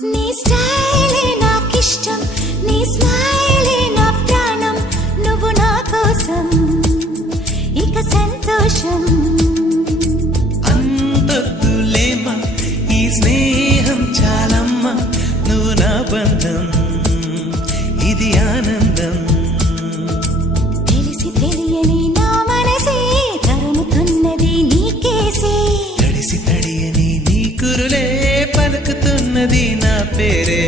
నీ స్టైలే నాకిష్టం, నీ స్మైలే నా ప్రాణం, నువ్వు నా కోసం ఇక సంతోషం. అంతొద్దులేమా ఈ స్నేహం చాలమ్మా, నువ్వు నా బంధం ఇది ఆనందం. తెలిసి తెలియని నా మనసే తరుముతున్నది నీకేసే, తడిసి తడియని నీ కురులే పలుకుతున్నది నా పేరే.